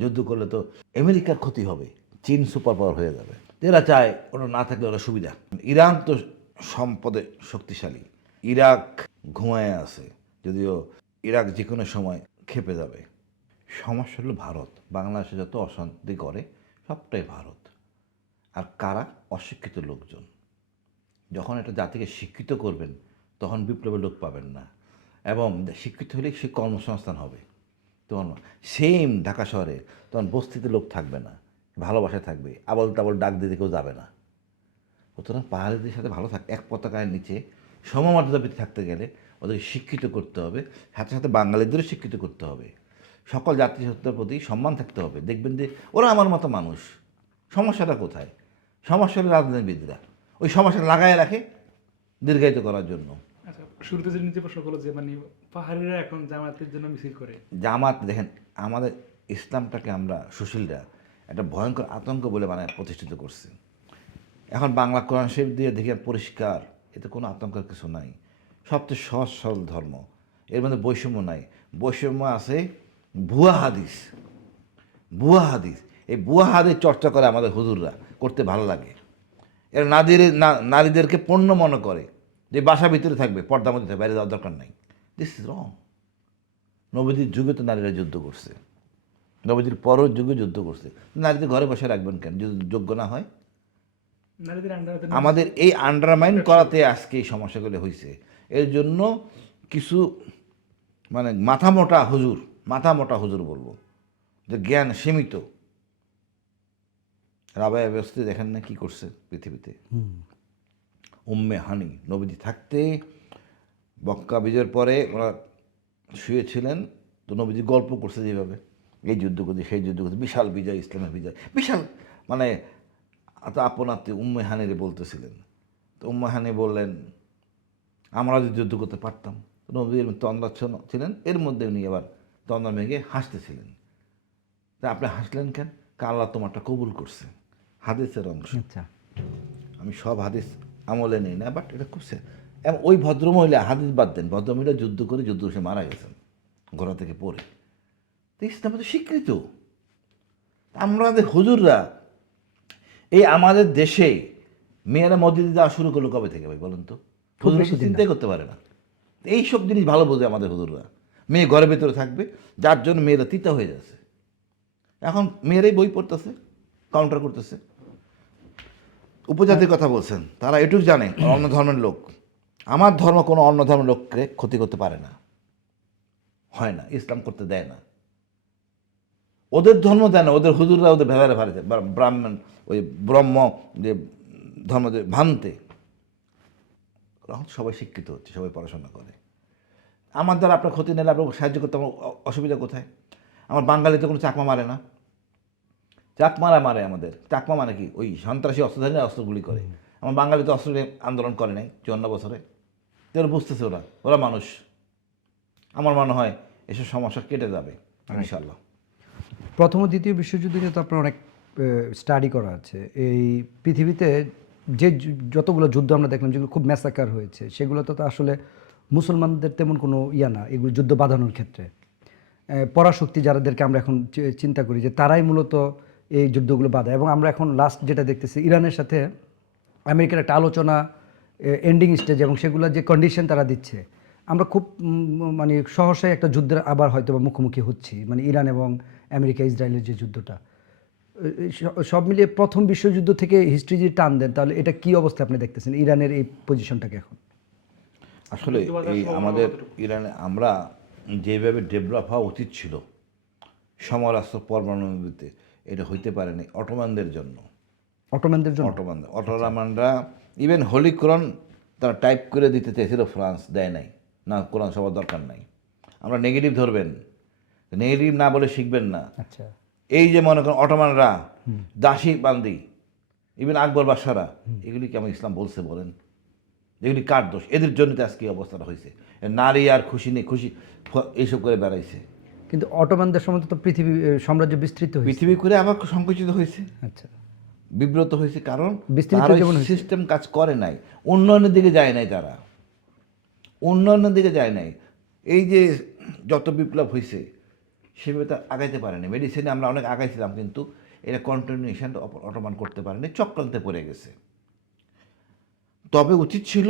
যুদ্ধ করলে তো আমেরিকার ক্ষতি হবে, চীন সুপার পাওয়ার হয়ে যাবে। এরা চায় ওটা না থাকলে ওরা সুবিধা। ইরান তো সম্পদে শক্তিশালী, ইরাক ঘুমায় আছে, যদিও ইরাক যে কোনো সময় খেপে যাবে। সমস্যা হলো ভারত, বাংলাদেশে যত অশান্তি করে সবটাই ভারত। আর কারা? অশিক্ষিত লোকজন। যখন একটা জাতিকে শিক্ষিত করবেন তখন বিপ্লবের লোক পাবেন না, এবং শিক্ষিত হলে সে কর্মসংস্থান হবে। তখন সেম ঢাকা শহরে তখন বস্তিতে লোক থাকবে না, ভালোবাসায় থাকবে, আবল তাবল ডাক দিতে কেউ যাবে না। সুতরাং পাহাড়িদের সাথে ভালো থাক, এক পতাকার নিচে সমমর্যাদাবিতে থাকতে গেলে ওদেরকে শিক্ষিত করতে হবে, সাথে সাথে বাঙালিদেরও শিক্ষিত করতে হবে। সকল জাতিসত্তার প্রতি সম্মান থাকতে হবে। দেখবেন যে ওরা আমার মতো মানুষ। সমস্যাটা কোথায়? সমস্যা হলো রাজনীতিবিদরা ওই সমস্যা লাগায় রাখে দীর্ঘায়িত করার জন্য। আচ্ছা, শুরুতে যে নিচে প্রশ্ন করলো যে মানে পাহাড়িরা এখন জামাতের জন্য মিছিল করে। জামাত দেখেন, আমাদের ইসলামটাকে আমরা সুশীলরা একটা ভয়ঙ্কর আতঙ্ক বলে মানে প্রতিষ্ঠিত করছি। এখন বাংলা কোরআন শরীফ দিয়ে দেখি পরিষ্কার, এতে কোনো আতঙ্কের কিছু নাই। সবচেয়ে সহজ সরল ধর্ম, এর মধ্যে বৈষম্য নাই। বৈষম্য আছে ভুয়া হাদিস। ভুয়া হাদিস, এই ভুয়া হাদিস চর্চা করে আমাদের হুজুররা, করতে ভালো লাগে। এরা নারীদেরকে পণ্য মনে করে, যে বাসা ভিতরে থাকবে, পর্দার মধ্যে থাকবে, বাইরে যাওয়ার দরকার নাই। This is wrong. নবীজির যুগে তো নারীরা যুদ্ধ করছে, নবীজির পরের যুগে যুদ্ধ করছে। নারীদের ঘরে বসে রাখবেন কেন যদি যোগ্য না হয়? নারীদের আন্ডারে আমাদের এই আন্ডারমাইন করাতে আজকে এই সমস্যাগুলো হয়েছে। এর জন্য কিছু মানে মাথা মোটা হুজুর বলবো, যে জ্ঞান সীমিত। রাবেয়া ব্যস্ত দেখেন না কি করছে পৃথিবীতে। উম্মে হানি নবীজি থাকতে মক্কা বিজয়ের পরে ওরা শুয়েছিলেন, তো নবীজি গল্প করছে যেভাবে, এই যুদ্ধ করছে সেই যুদ্ধ করছে, বিশাল বিজয়, ইসলামের বিজয় বিশাল, মানে এত আপনাতে উম্মে হানিরে বলতেছিলেন। তো উম্মে হানি বললেন আমরা যদি যুদ্ধ করতে পারতাম। নবীর তন্দ্রা ছিলেন, এর মধ্যে উনি আবার তন্দ্রা ভেঙে হাসতেছিলেন। তা আপনি হাসলেন কেন? আল্লাহ তোমারটা কবুল করছে। হাদিসের অংশ। আচ্ছা, আমি সব হাদিস আমলে নেই না, বাট এটা খুব এবং ওই ভদ্রমহিলা, হাদিস বাদ দেন, ভদ্রমহিলা যুদ্ধ করে সে মারা গেছেন ঘোড়া থেকে পড়ে। তো ইসলামে তো স্বীকৃত। আমাদের হুজুররা এই আমাদের দেশে মেয়েরা মসজিদে যাওয়া শুরু করলো কবে থেকে ভাই বলেন তো? হুজুরা তো চিন্তাই করতে পারে না। এইসব জিনিস ভালো বোঝে আমাদের হুজুররা। মেয়ে ঘরের ভেতরে থাকবে, যার জন্য মেয়েরা তিতা হয়ে যাচ্ছে। এখন মেয়েরাই বই পড়তেছে, কাউন্টার করতেছে। উপজাতির কথা বলছেন, তারা এটুকু জানে অন্য ধর্মের লোক, আমার ধর্ম কোনো অন্য ধর্মের লোককে ক্ষতি করতে পারে না, হয় না, ইসলাম করতে দেয় না। ওদের ধর্ম দেয় না, ওদের হুজুররা ওদের ভেদারে ভারে ব্রাহ্মণ, ওই ব্রহ্ম যে ধর্ম যে ভাঙতে। এখন সবাই শিক্ষিত হচ্ছে, সবাই পড়াশোনা করে। আমার দ্বারা আপনার ক্ষতি নিলে আপনার সাহায্য করতে আমার অসুবিধা কোথায়? আমার বাঙালিতে কোনো চাকমা মারে না। চাকমারা মারে আমাদের। চাকমা মানে কি? ওই সন্ত্রাসী অস্ত্রধারী অস্ত্রগুলি করে। আমার বাঙালি তো অস্ত্র নিয়ে আন্দোলন করে নাই 54 বছরে। তো ওরা বুঝতেছে, ওরা মানুষ। আমার মনে হয় এসব সমস্যা কেটে যাবে ইনশাল্লাহ। প্রথম ও দ্বিতীয় বিশ্বযুদ্ধ নিয়ে তো আপনার অনেক স্টাডি করা আছে। এই পৃথিবীতে যে যতগুলো যুদ্ধ আমরা দেখলাম যেগুলো খুব ম্যাসাকার হয়েছে, সেগুলোতে তো আসলে মুসলমানদের তেমন কোনো না এগুলো যুদ্ধ বাঁধানোর ক্ষেত্রে। পরাশক্তি যাদেরকে আমরা এখন চিন্তা করি যে তারাই মূলত এই যুদ্ধগুলো বাঁধায়। এবং আমরা এখন লাস্ট যেটা দেখতেছি ইরানের সাথে আমেরিকার একটা আলোচনা এন্ডিং স্টেজ, এবং সেগুলো যে কন্ডিশন তারা দিচ্ছে, আমরা খুব মানে সহসাই একটা যুদ্ধের আবার হয়তো বা মুখোমুখি হচ্ছি, মানে ইরান এবং আমেরিকা ইসরায়েলের যে যুদ্ধটা। সব মিলিয়ে প্রথম বিশ্বযুদ্ধ থেকে হিস্ট্রি যদি টান দেন, তাহলে এটা কি অবস্থা আপনি দেখতেছেন ইরানের এই পজিশনটাকে এখন? আসলে এই আমাদের ইরানে আমরা যেভাবে ডেভেলপ হওয়া উচিত ছিল সমরাস্ত্র পরমাণুতে, এটা হইতে পারেনি অটোমানদের জন্য। অটোমানরা ইভেন হোলি কোরআন তারা টাইপ করে দিতে চেয়েছিল, ফ্রান্স দেয় নাই। না, কোরআন সবার দরকার নাই, আমরা নেগেটিভ ধরবেন, নেগেটিভ না বলে শিখবেন না। আচ্ছা, এই যে মনে করেন অটোমানরা দাসী বান্দি, ইভেন আকবর বাদশারা, এগুলি কি আমার ইসলাম বলছে বলেন? এগুলি কার দোষ? এদের জন্য তো আজকে অবস্থাটা হয়েছে। নারী আর খুশি নেই, খুশি এইসব করে বেড়াইছে। কিন্তু অটোমানদের সময় তো পৃথিবী সাম্রাজ্য বিস্তৃত হয়েছে, পৃথিবী করে আবার সংকুচিত হয়েছে। আচ্ছা, বিব্রত হয়েছে, কারণ যেমন সিস্টেম কাজ করে নাই, উন্নয়নের দিকে যায় নাই, তারা উন্নয়নের দিকে যায় নাই। এই যে যত বিপ্লব হয়েছে, সেভাবে তো আগাইতে পারেনি। মেডিসিনে আমরা অনেক আগাইছিলাম, কিন্তু এটা কন্টিনিউশন অটোমান করতে পারেনি, চক্রান্তে পড়ে গেছে। তবে উচিত ছিল,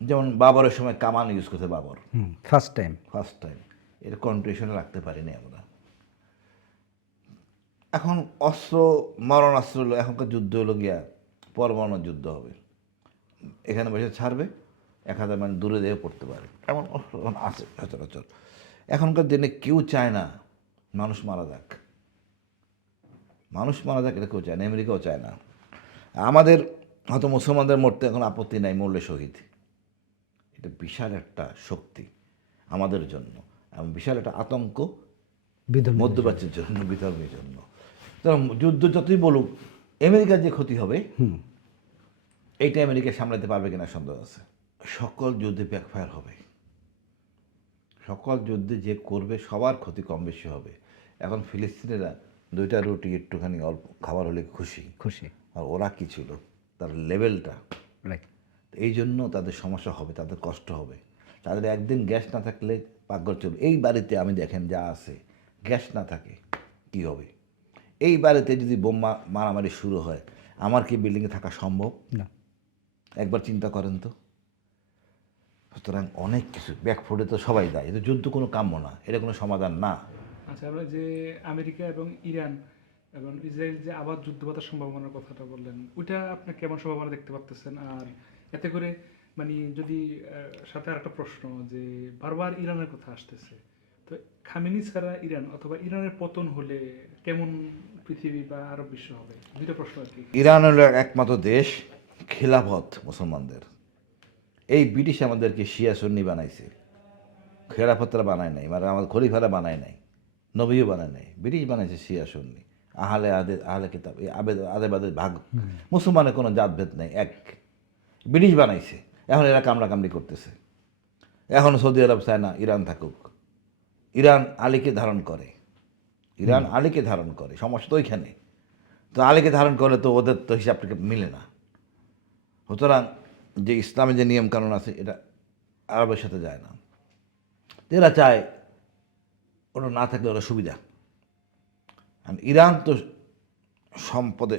যেমন বাবরের সময় কামান ইউজ করতে, Babur first time. First time, এটা কন্টিনিউশনে রাখতে পারিনি আমরা। এখন অস্ত্র, মারণাস্ত্র হলো, এখনকার যুদ্ধ হলো গিয়া পরমাণু যুদ্ধ হবে। এখানে বসে ছাড়বে, 1000 মাইল দূরে দিয়ে পড়তে পারে, এমন অস্ত্র এখন আছে সচরাচর। এখনকার দিনে কেউ চায় না মানুষ মারা যাক, মানুষ মারা যাক, এটা কেউ চায় না, আমেরিকাও চায় না। আমাদের হয়তো মুসলমানদের মরতে এখন আপত্তি নাই, মরলে শহীদ। এটা বিশাল একটা শক্তি আমাদের জন্য, এবং বিশাল একটা আতঙ্ক মধ্যপ্রাচ্যের জন্য, বিতর্কের জন্য। কারণ যুদ্ধ যতই বলুক, আমেরিকার যে ক্ষতি হবে এইটা আমেরিকা সামলাতে পারবে কিনা সন্দেহ আছে। সকল যুদ্ধে ব্যাকফায়ার হবে, সকল যুদ্ধে যে করবে সবার ক্ষতি কম বেশি হবে। এখন ফিলিস্তিনিরা 2টা রুটি একটুখানি অল্প খাবার হলে খুশি, আর ওরা কী ছিল, তার লেভেলটা। এই জন্য তাদের সমস্যা হবে, তাদের কষ্ট হবে। তাদের একদিন গ্যাস না থাকলে পাকঘর চলবে। এই বাড়িতে আমি দেখেন যা আছে, গ্যাস না থাকে কি হবে? এই বাড়িতে যদি বোমা মারামারি শুরু হয়, আমার কি বিল্ডিংয়ে থাকা সম্ভব না? একবার চিন্তা করেন তো। সুতরাং অনেক কিছু ব্যাকফুটে তো সবাই দেয়, এটা যুদ্ধ কোনো কাম্য না, এটা কোনো সমাধান না। আচ্ছা, আমরা যে আমেরিকা এবং ইরান এবং ইসরায়েল যে আবার যুদ্ধবাতের সম্ভাবনার কথাটা বললেন, ওইটা আপনি কেমন সম্ভাবনা দেখতে পাচ্ছেন? আর এতে করে মানে যদি সাথে আরেকটা প্রশ্ন, যে বারবার ইরানের কথা আসতেছে, তো খামেনি ছাড়া ইরান অথবা ইরানের পতন হলে কেমন পৃথিবী বা আরব বিশ্ব হবে? দুইটা প্রশ্ন আর কি। ইরান হলো একমাত্র দেশ খিলাফত মুসলমানদের। এই ব্রিটিশ আমাদেরকে শিয়া সুন্নি বানাইছে, খেলাফতরা বানায় নাই, মানে আমাদের খলিফারা বানায় নাই, নবীও বানায় নাই, ব্রিটিশ বানাইছে শিয়া সুন্নি, আহলে আদে, আহলে কিতাব, এই আদে ভাগ। মুসলমানের কোনো জাতভেদ নেই, এক। ব্রিটিশ বানাইছে, এখন এরা কামড়াকামড়ি করতেছে। এখন সৌদি আরব চায় না ইরান থাকুক। ইরান আলীকে ধারণ করে, ইরান আলীকে ধারণ করে, সমস্যা তো ওইখানে। তো আলীকে ধারণ করলে তো ওদের তো হিসাব থেকে মিলে না। সুতরাং যে ইসলামের যে নিয়মকানুন আছে, এটা আরবের সাথে যায় না। এরা চায় ওরা না থাকলে ওরা সুবিধা। আর ইরান তো সম্পদে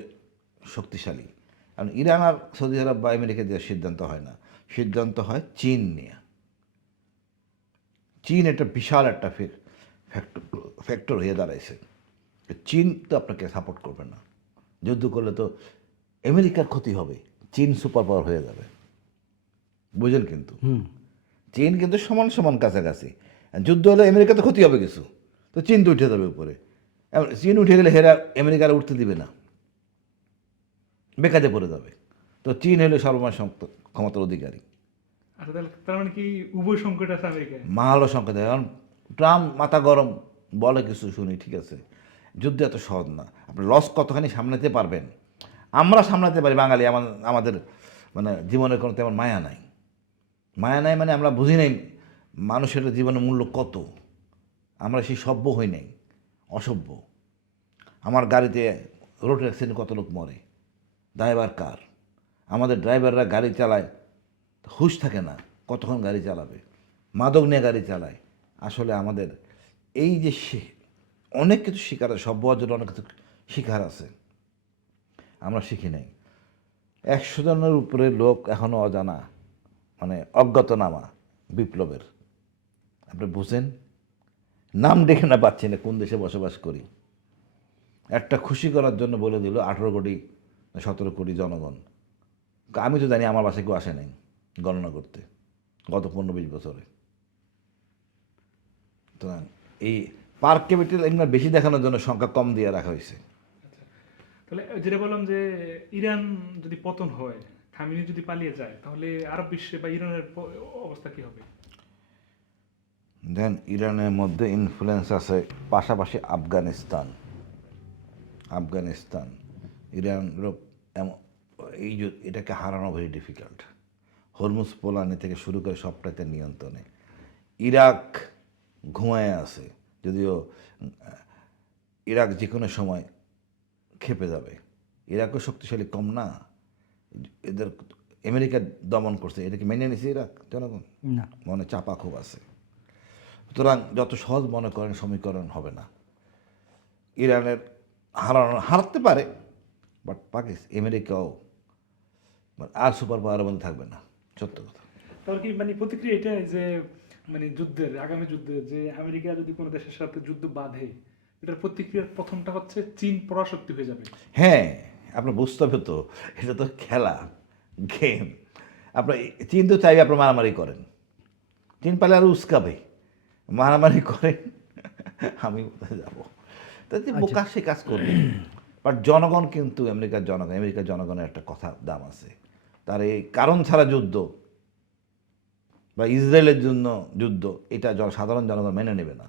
শক্তিশালী, কারণ ইরান আর সৌদি আরব বা আমেরিকা দেওয়ার সিদ্ধান্ত হয় না, সিদ্ধান্ত হয় চীন নিয়ে। চীন একটা বিশাল একটা ফ্যাক্টর হয়ে দাঁড়াইছে। চীন তো আপনাকে সাপোর্ট করবে না, যুদ্ধ করলে তো আমেরিকার ক্ষতি হবে, চীন সুপার পাওয়ার হয়ে যাবে, বুঝলেন? কিন্তু চীন কিন্তু সমান সমান কাছাকাছি। যুদ্ধ হলে আমেরিকাতে ক্ষতি হবে কিছু, তো চীন তো উঠে যাবে উপরে। চীন উঠে গেলে হেরা আমেরিকার উঠতে দিবে না, বেকারে পড়ে যাবে। তো চীন হলে সর্বময় ক্ষমতার অধিকারী। আচ্ছা, তাহলে তার মানে কি উভয় সংকট আছে আমেরিকায়? মাহালো সংকেত। কারণ ট্রাম্প মাথা গরম বলে কিছু শুনি, ঠিক আছে, যুদ্ধ এত সহজ না। আপনি লস কতখানি সামলাতে পারবেন? আমরা সামলাতে পারি, বাঙালি আমাদের মানে জীবনের কোনো তেমন মায়া নাই। মায়া নাই মানে আমরা বুঝি নাই মানুষের জীবনের মূল্য কত। আমরা সেই সভ্য হই নাই, অসভ্য। আমার গাড়িতে রোড অ্যাক্সিডেন্ট কত লোক মরে, ড্রাইভার কার? আমাদের ড্রাইভাররা গাড়ি চালায়, হুঁশ থাকে না কতক্ষণ গাড়ি চালাবে, মাদক নিয়ে গাড়ি চালায়। আসলে আমাদের এই যে অনেক কিছু শিকার আছে, সভ্য হওয়ার জন্য অনেক কিছু শিকার আছে, আমরা শিখি নাই। 100 জনের উপরে লোক এখনও অজানা, মানে অজ্ঞাতনামা বিপ্লবের। আপনি বুঝেন, নাম ডেকে না পাচ্ছি না কোন দেশে বসবাস করি। একটা খুশি করার জন্য বলে দিল 18 কোটি 17 কোটি জনগণ। আমি তো জানি আমার বাসায় কেউ আসে নাই গণনা করতে গত 15-20 বছরে। তো এই পার্ক ক্যাপিটাল এগুলো বেশি দেখানোর জন্য সংখ্যা কম দিয়ে রাখা হয়েছে। তাহলে যেটা বললাম যে ইরান যদি পতন হয়, খামেনি যদি পালিয়ে যায়, তাহলে আরব বিশ্বে বা ইরানের অবস্থা কি হবে? দেন ইরানের মধ্যে ইনফ্লুয়েন্স আছে, পাশাপাশি আফগানিস্তান ইরান এই এটাকে হারানো ভেরি ডিফিকাল্ট। হরমুজ পোলানি থেকে শুরু করে সবটাতে নিয়ন্ত্রণে। ইরাক ঘুমায় আছে, যদিও ইরাক যে কোনো সময় খেপে যাবে। ইরাকও শক্তিশালী কম না, এদের আমেরিকা দমন করছে, এটাকে মেনে নিছে ইরাক জনগণ? না, মনে চাপা খুব আছে। সুতরাং যত সহজ মনে করেন সমীকরণ হবে না। ইরানের হারাতে পারে, বাট পাকিস্তান আমেরিকাও আর সুপার পাওয়ারের মধ্যে থাকবে না, সত্য কথা। তাহলে কি মানে প্রতিক্রিয়া এটাই যে মানে যুদ্ধের আগামী যুদ্ধে যে আমেরিকা যদি কোনো দেশের সাথে যুদ্ধ বাঁধে, এটার প্রতিক্রিয়ার প্রথমটা হচ্ছে চীন পরাশক্তি হয়ে যাবে। হ্যাঁ, আপনার বুঝতে হবে তো, এটা তো খেলা, গেম। আপনার চীন তো চাইবে আপনার মারামারি করেন, চীন পালে আরও উস্কাবে, মারামারি করেন, আমি কোথায় যাবো, তাতে বোকা সে কাজ করবে। বাট জনগণ কিন্তু আমেরিকার জনগণের একটা কথা দাম আছে, তার এই কারণ ছাড়া যুদ্ধ বা ইসরায়েলের জন্য যুদ্ধ, এটা সাধারণ জনগণ মেনে নেবে না।